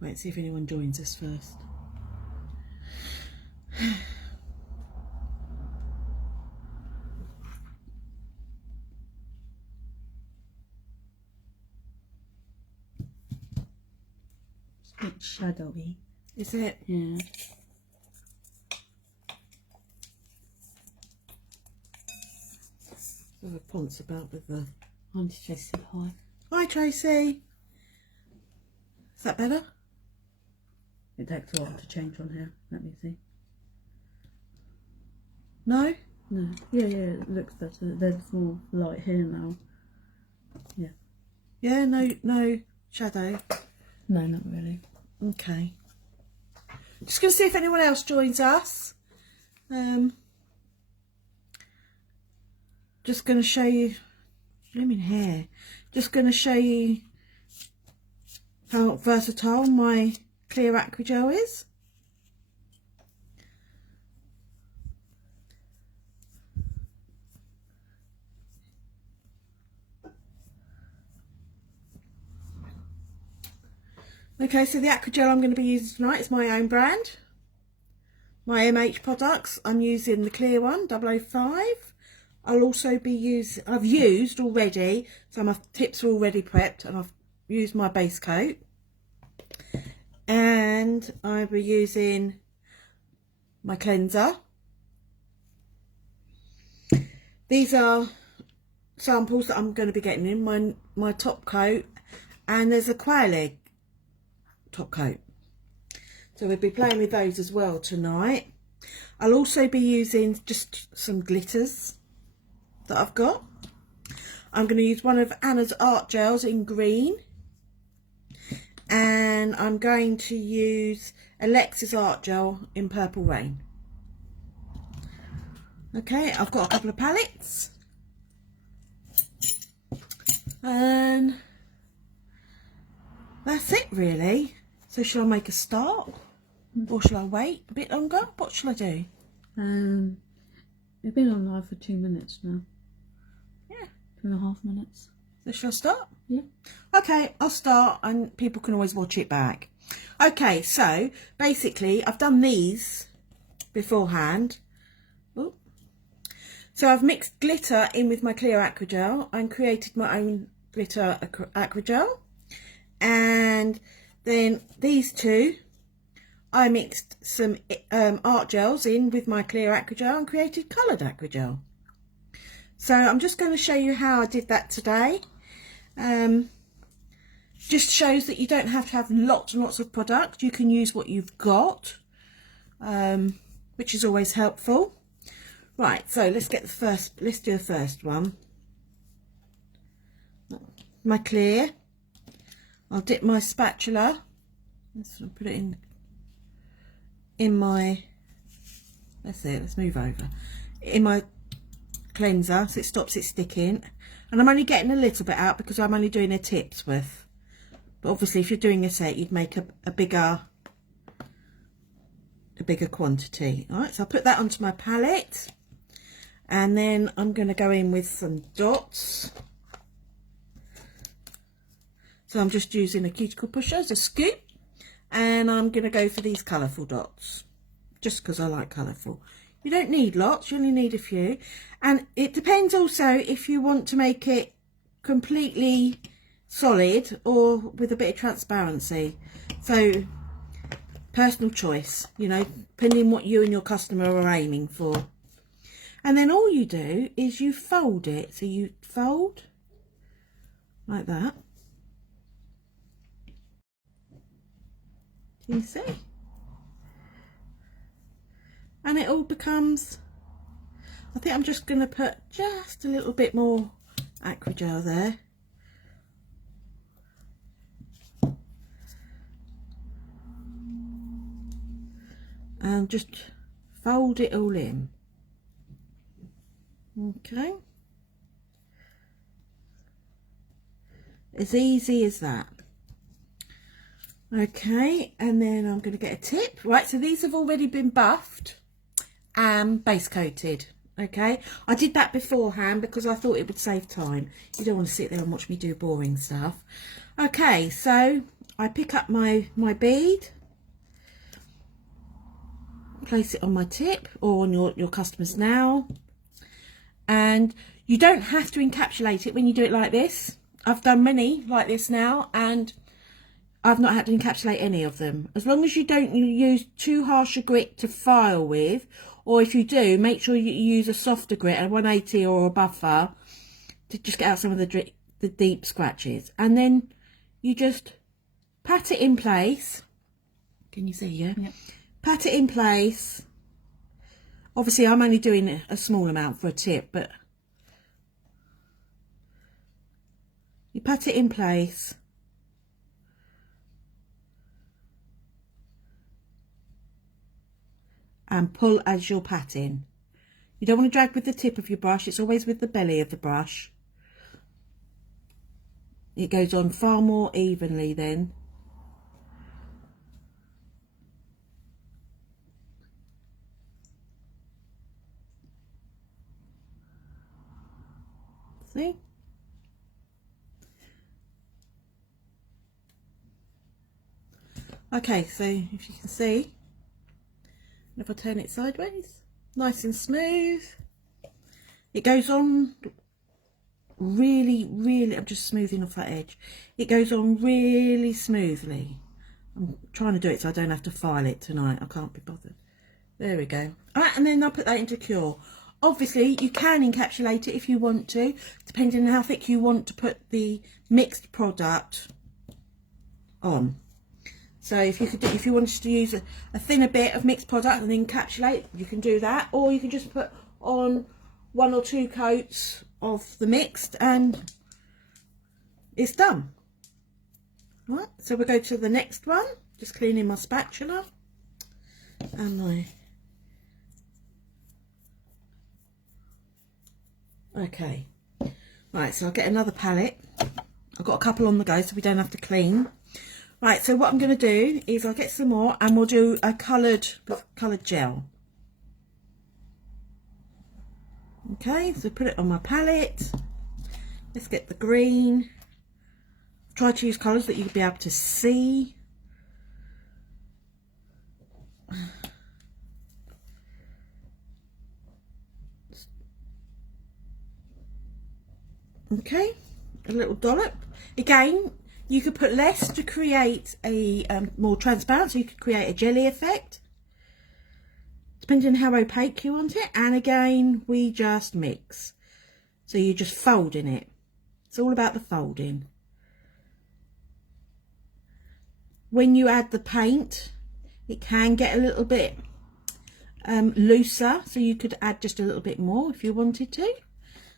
Wait, see if anyone joins us first. It's a bit shadowy. Is it? Yeah. There's a ponce about with the... Auntie Tracy said hi. Hi, Tracy. Is that better? It takes a while to change on here. Let me see. No? No. Yeah, it looks better. There's more light here now. Yeah. Yeah, no shadow. No, not really. Okay. Just going to see if anyone else joins us. Just going to show you... Blooming hair. Just going to show you how versatile my clear Acrygel is. Okay, so the Acrygel I'm going to be using tonight is my own brand. My MH products. I'm using the clear one, 005. I'll also be I've used already, so my tips are already prepped, and I've used my base coat. And I'll be using my cleanser. These are samples that I'm going to be getting in my top coat, and there's a quail egg top coat. So we'll be playing with those as well tonight. I'll also be using just some glitters that I've got. I'm going to use one of Anna's art gels in green, and I'm going to use Alexa's art gel in Purple Rain. Okay, I've got a couple of palettes, and that's it really. So shall I make a start, or shall I wait a bit longer? What shall I do? We've been on live for 2 minutes now. Yeah. 2.5 minutes. So shall I start? Yeah. Okay, I'll start, and people can always watch it back. Okay, so basically I've done these beforehand. Ooh. So I've mixed glitter in with my clear Acrygel and created my own glitter Acrygel. And then these two, I mixed some art gels in with my clear Acrygel and created coloured Acrygel. So I'm just going to show you how I did that today. Just shows that you don't have to have lots and lots of product. You can use what you've got, which is always helpful. Right, so let's do the first one. My clear. I'll dip my spatula. Let's put it in my, let's move over. In my cleanser, so it stops it sticking. And I'm only getting a little bit out because I'm only doing a tip's worth. But obviously if you're doing a set, you'd make a bigger quantity. All right, so I'll put that onto my palette. And then I'm going to go in with some dots. So I'm just using a cuticle pusher as a scoop, and I'm going to go for these colourful dots, just because I like colourful. You don't need lots, you only need a few. And it depends also if you want to make it completely solid or with a bit of transparency. So personal choice, you know, depending what you and your customer are aiming for. And then all you do is you fold it. So you fold like that. You see, and it all becomes, I think I'm just going to put just a little bit more Acrygel there, and just fold it all in. Okay, as easy as that. Okay, and then I'm going to get a tip. Right, so these have already been buffed and base coated. Okay, I did that beforehand because I thought it would save time. You don't want to sit there and watch me do boring stuff. Okay, so I pick up my bead, place it on my tip or on your customer's nail, and you don't have to encapsulate it when you do it like this. I've done many like this now and I've not had to encapsulate any of them. As long as you don't use too harsh a grit to file with, or if you do, make sure you use a softer grit, a 180 or a buffer, to just get out some of the deep scratches. And then you just pat it in place. Can you see? Yeah? Yep. Pat it in place. Obviously, I'm only doing a small amount for a tip, but you pat it in place. And pull as you're patting. You don't want to drag with the tip of your brush. It's always with the belly of the brush. It goes on far more evenly then. See? Okay, so if you can see, if I turn it sideways, nice and smooth. It goes on really, I'm just smoothing off that edge. It goes on really smoothly. I'm trying to do it so I don't have to file it tonight. I can't be bothered. There we go. All right, and then I'll put that into cure. Obviously, you can encapsulate it if you want to, depending on how thick you want to put the mixed product on. So if you wanted to use a thinner bit of mixed product and encapsulate, you can do that, or you can just put on 1 or 2 coats of the mixed and it's done. All right, so we'll go to the next one. Just cleaning my spatula and my. Okay, right, so I'll get another palette. I've got a couple on the go so we don't have to clean. Right, so what I'm going to do is I'll get some more and we'll do a coloured gel. Okay, so put it on my palette. Let's get the green. Try to use colours that you'll be able to see. Okay, a little dollop. Again, you could put less to create a more transparent, so you could create a jelly effect, depending on how opaque you want it. And again, we just mix. So you're just folding it. It's all about the folding. When you add the paint, it can get a little bit looser, so you could add just a little bit more if you wanted to.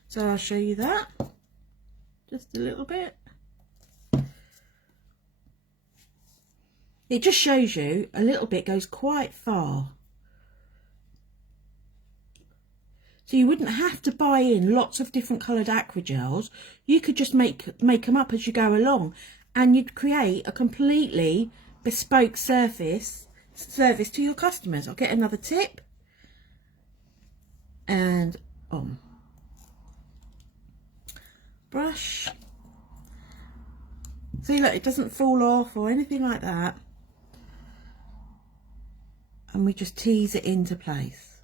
So I'll show you that. Just a little bit. It just shows you a little bit goes quite far. So you wouldn't have to buy in lots of different coloured aquagels. You could just make them up as you go along, and you'd create a completely bespoke service to your customers. I'll get another tip and on. Brush. See, look, it doesn't fall off or anything like that. And we just tease it into place.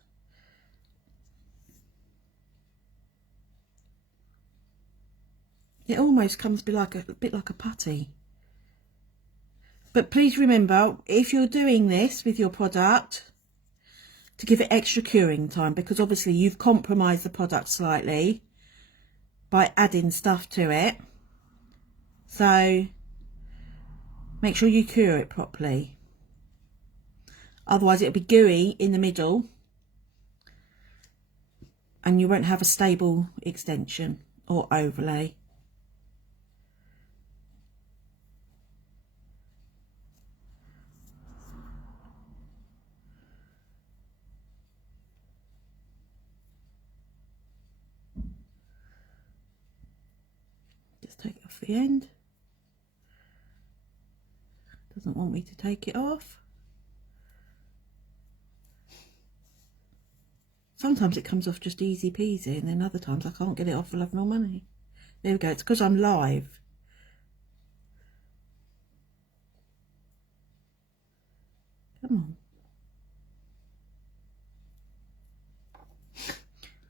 It almost comes to like a bit like a putty. But please remember, if you're doing this with your product, to give it extra curing time, because obviously you've compromised the product slightly by adding stuff to it. So make sure you cure it properly. Otherwise it'll be gooey in the middle and you won't have a stable extension or overlay. Just take it off the end. Doesn't want me to take it off. Sometimes it comes off just easy peasy, and then other times I can't get it off for love nor money. There we go. It's because I'm live. Come on.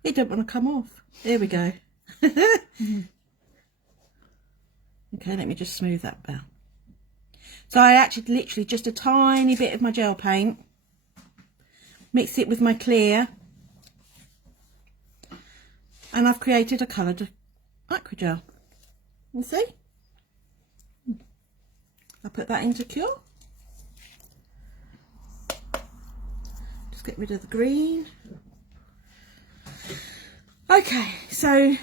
It don't want to come off. There we go. Okay, let me just smooth that down. So I actually literally just a tiny bit of my gel paint. Mix it with my clear. And I've created a coloured Acrygel. You see? I put that into Cure. Just get rid of the green. Okay, so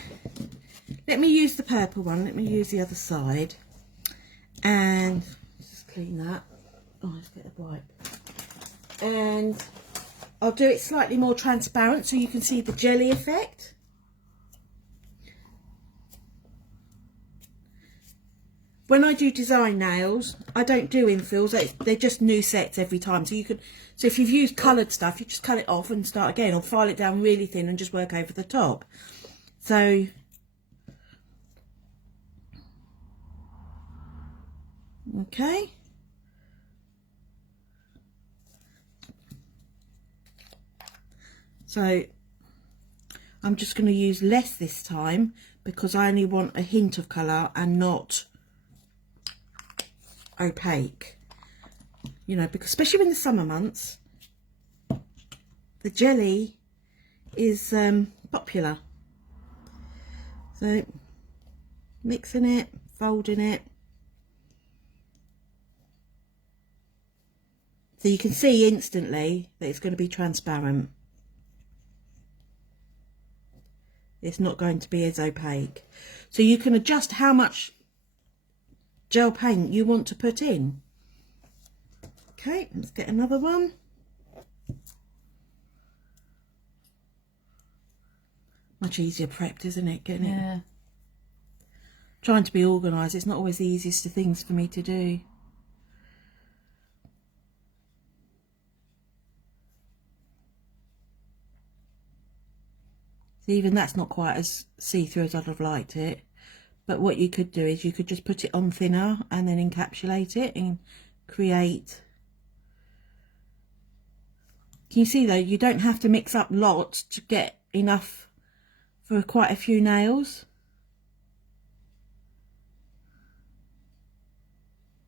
let me use the purple one. Let me use the other side. And just clean that. Oh, let's get a wipe. And I'll do it slightly more transparent so you can see the jelly effect. When I do design nails, I don't do infills. They're just new sets every time. So if you've used coloured stuff, you just cut it off and start again, or file it down really thin and just work over the top. So okay. So I'm just going to use less this time because I only want a hint of colour and not opaque, you know, because especially in the summer months the jelly is popular. So mixing it, folding it, so you can see instantly that it's going to be transparent. It's not going to be as opaque, so you can adjust how much gel paint you want to put in. Okay, let's get another one. Much easier prepped, isn't it? Getting it. Trying to be organised, it's not always the easiest of things for me to do. So even that's not quite as see-through as I'd have liked it. But what you could do is you could just put it on thinner and then encapsulate it and create. Can you see though, you don't have to mix up lots to get enough for quite a few nails.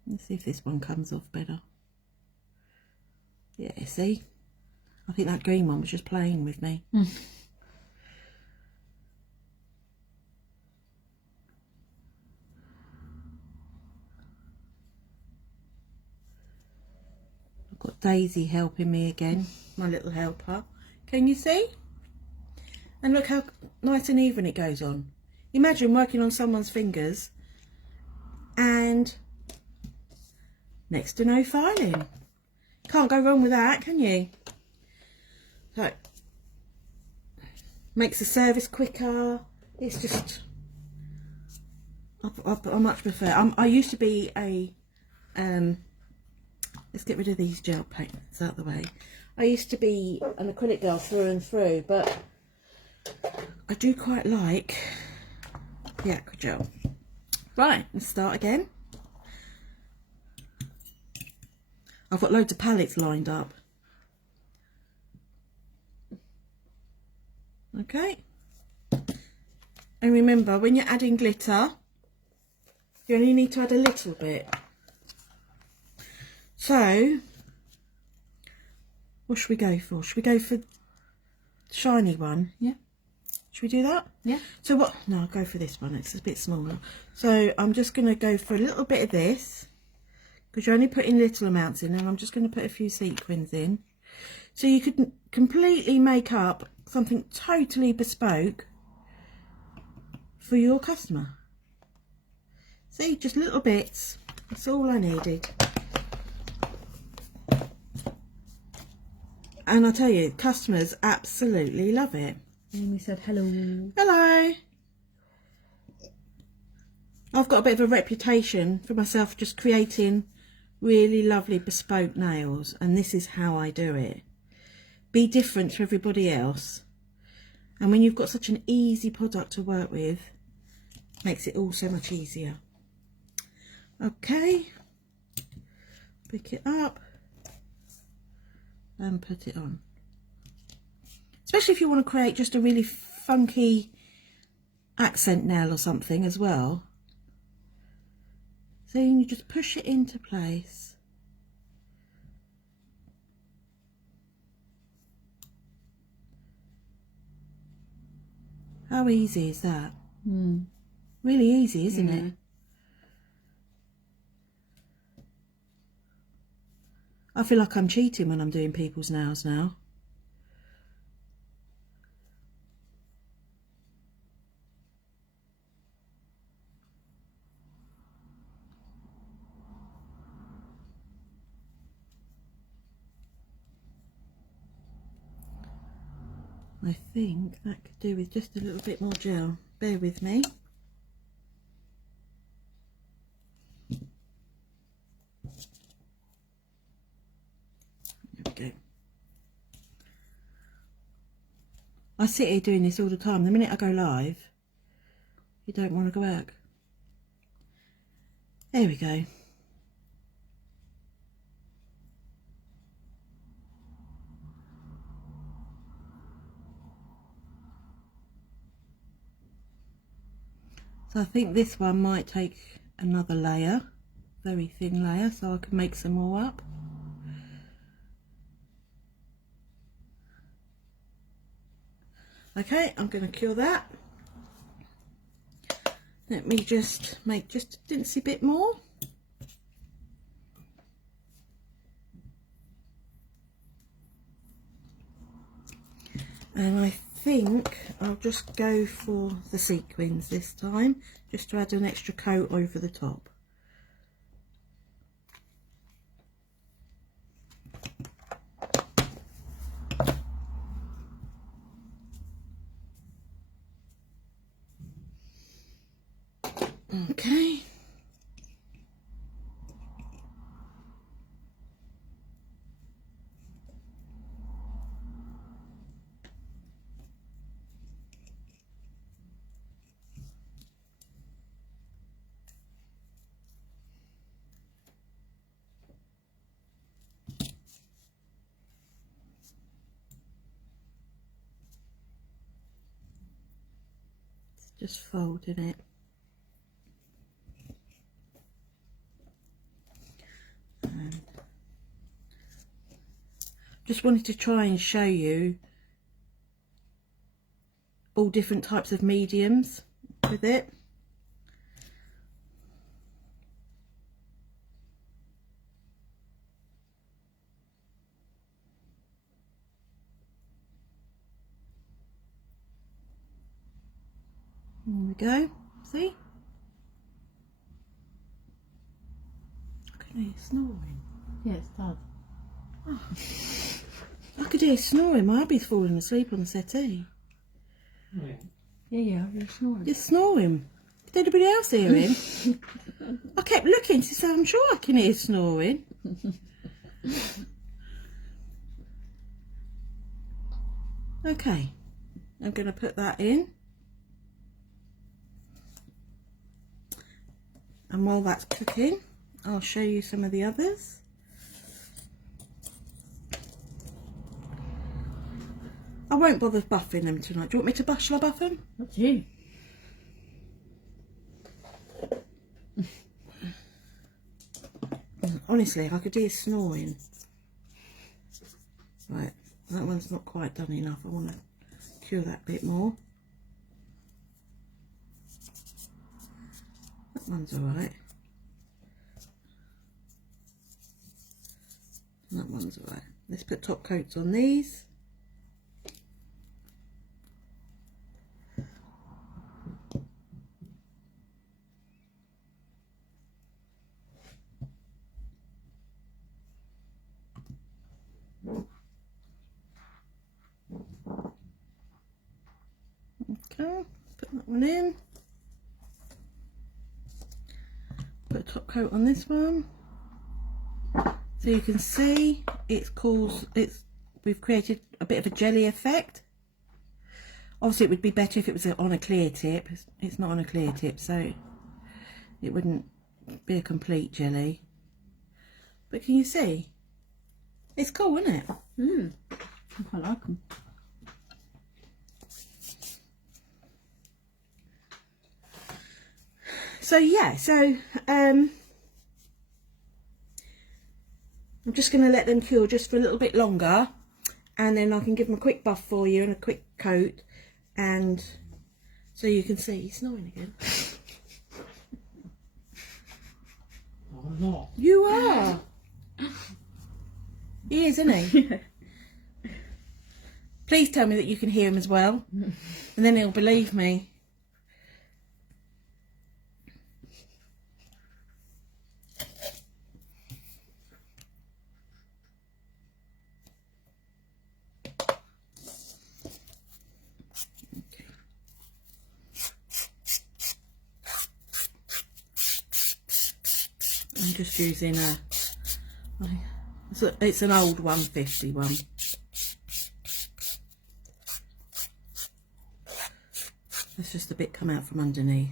Let's see if this one comes off better. Yeah, see? I think that green one was just playing with me. Got Daisy helping me again, my little helper. Can you see? And look how nice and even it goes on. Imagine working on someone's fingers and next to no filing. Can't go wrong with that, can you? So, makes the service quicker. It's just, I much prefer. I used to be a let's get rid of these gel paints out of the way. I used to be an acrylic girl through and through, but I do quite like the Acrygel. Right, let's start again. I've got loads of palettes lined up. Okay. And remember, when you're adding glitter, you only need to add a little bit. So, what should we go for? Should we go for the shiny one? Yeah. Should we do that? Yeah. So what? No, I'll go for this one. It's a bit smaller. So I'm just going to go for a little bit of this, because you're only putting little amounts in, and I'm just going to put a few sequins in. So you could completely make up something totally bespoke for your customer. See, just little bits. That's all I needed. And I'll tell you, customers absolutely love it. Amy said hello. Hello. I've got a bit of a reputation for myself just creating really lovely bespoke nails, and this is how I do it. Be different to everybody else. And when you've got such an easy product to work with, makes it all so much easier. Okay, pick it up and put it on. Especially if you want to create just a really funky accent nail or something as well. So you just push it into place. How easy is that? Really easy, isn't it? I feel like I'm cheating when I'm doing people's nails now. I think that could do with just a little bit more gel. Bear with me. There we go. I sit here doing this all the time. The minute I go live, you don't want to go back. There we go. So I think this one might take another layer, very thin layer, so I can make some more up. Okay, I'm going to cure that. Let me just make just a teensy bit more. And I think I'll just go for the sequins this time, just to add an extra coat over the top. Okay. Just folding it. And just wanted to try and show you all different types of mediums with it. There we go, see? I can hear snoring. Yes, Dad. Oh. I could hear snoring. My hubby's falling asleep on the settee. Yeah, you're snoring. You're snoring. Did anybody else hear him? I kept looking to say, I'm sure I can hear snoring. Okay, I'm going to put that in. And while that's cooking, I'll show you some of the others. I won't bother buffing them tonight. Do you want me to buff? Shall I buff them? Up to you. Honestly, I could hear snoring. Right, that one's not quite done enough. I want to cure that bit more. That one's alright. That one's alright. Let's put top coats on these. Okay, put that one in. Put a top coat on this one. So you can see we've created a bit of a jelly effect Obviously it would be better if it was on a clear tip. It's not on a clear tip, so it wouldn't be a complete jelly. But can you see? It's cool, isn't it? I quite like them. So yeah, I'm just going to let them cure just for a little bit longer, and then I can give them a quick buff for you and a quick coat, and so you can see he's snoring again. I'm not. You are. He is, isn't he? Yeah. Please tell me that you can hear him as well, and then he'll believe me. I'm just using it's an old 150 one. There's just a bit come out from underneath.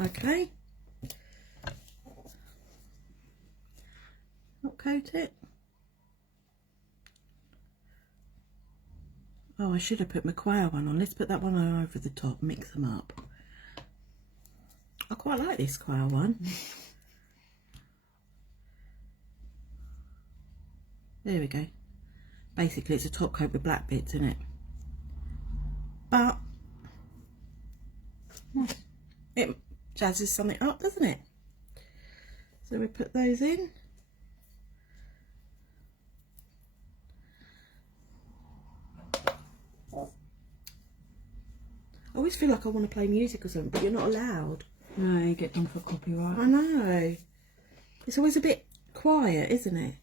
Okay. Not coat it. Oh, I should have put my quail one on. Let's put that one over the top, mix them up. I quite like this quail one. There we go. Basically, it's a top coat with black bits in it. But it jazzes something up, doesn't it? So we put those in. I always feel like I want to play music or something, but you're not allowed. No, you get done for copyright. I know. It's always a bit quiet, isn't it?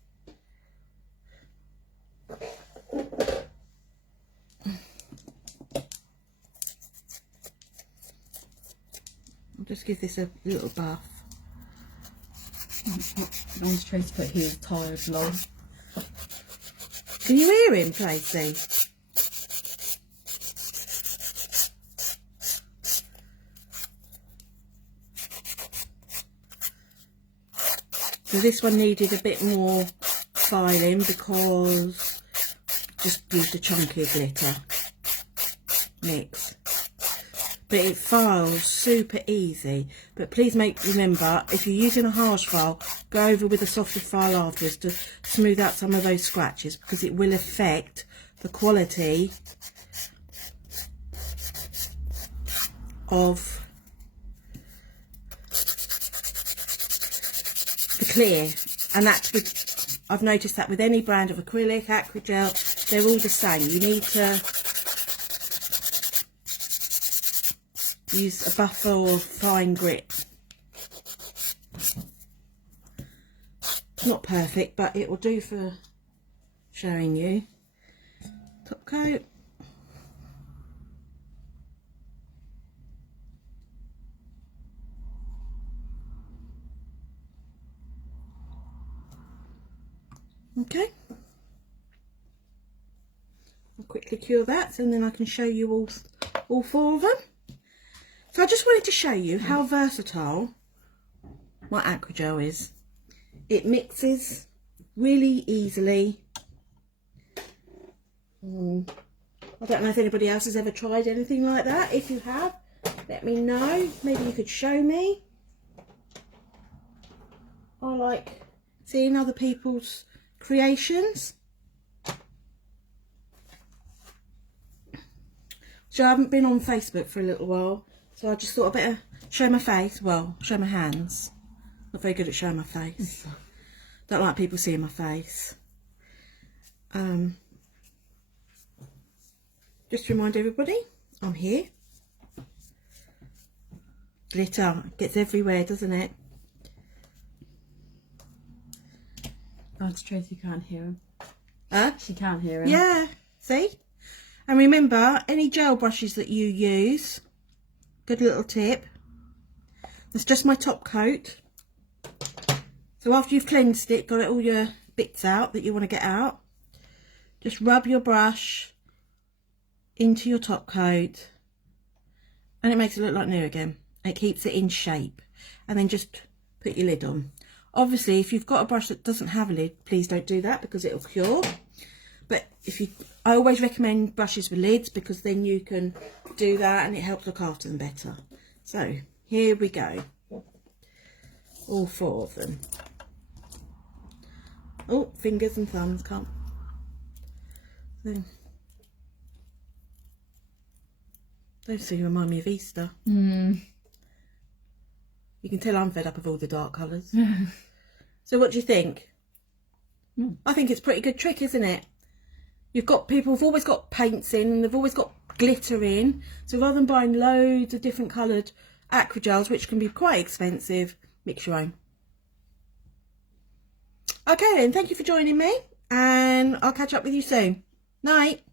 I'll just give this a little buff. Once Tracy put he was tired, lol. Can you hear him, Tracy? So this one needed a bit more filing because just used a chunkier glitter mix. But it files super easy. But please remember, if you're using a harsh file, go over with a softer file afterwards to smooth out some of those scratches, because it will affect the quality of the clear. And that's with, I've noticed that with any brand of acrylic, Acrygel, they're all the same. You need to use a buffer or fine grit. Not perfect, but it will do for showing you. Top coat. Okay. I'll quickly cure that, and then I can show you all four of them. So I just wanted to show you how versatile my Acrygel is. It mixes really easily. I don't know if anybody else has ever tried anything like that. If you have, let me know. Maybe you could show me. I like seeing other people's creations. So I haven't been on Facebook for a little while, so I just thought I'd better show my face. Well, show my hands. Not very good at showing my face. Don't like people seeing my face. Just to remind everybody, I'm here. Glitter gets everywhere, doesn't it? Once Tracy can't hear him. Huh? She can hear him. Yeah, see? And remember, any gel brushes that you use, good little tip, it's just my top coat. So after you've cleansed it, got all your bits out that you want to get out, just rub your brush into your top coat and it makes it look like new again. It keeps it in shape. And then just put your lid on. Obviously, if you've got a brush that doesn't have a lid, please don't do that because it'll cure. But I always recommend brushes with lids because then you can do that and it helps look after them better. So here we go. All 4 of them. Oh, fingers and thumbs can't. So, those two remind me of Easter. You can tell I'm fed up of all the dark colours. So what do you think? I think it's a pretty good trick, isn't it? You've got people who've always got paints in and they've always got glitter in. So rather than buying loads of different coloured acrygels, which can be quite expensive, mix your own. Okay then, thank you for joining me and I'll catch up with you soon. Night.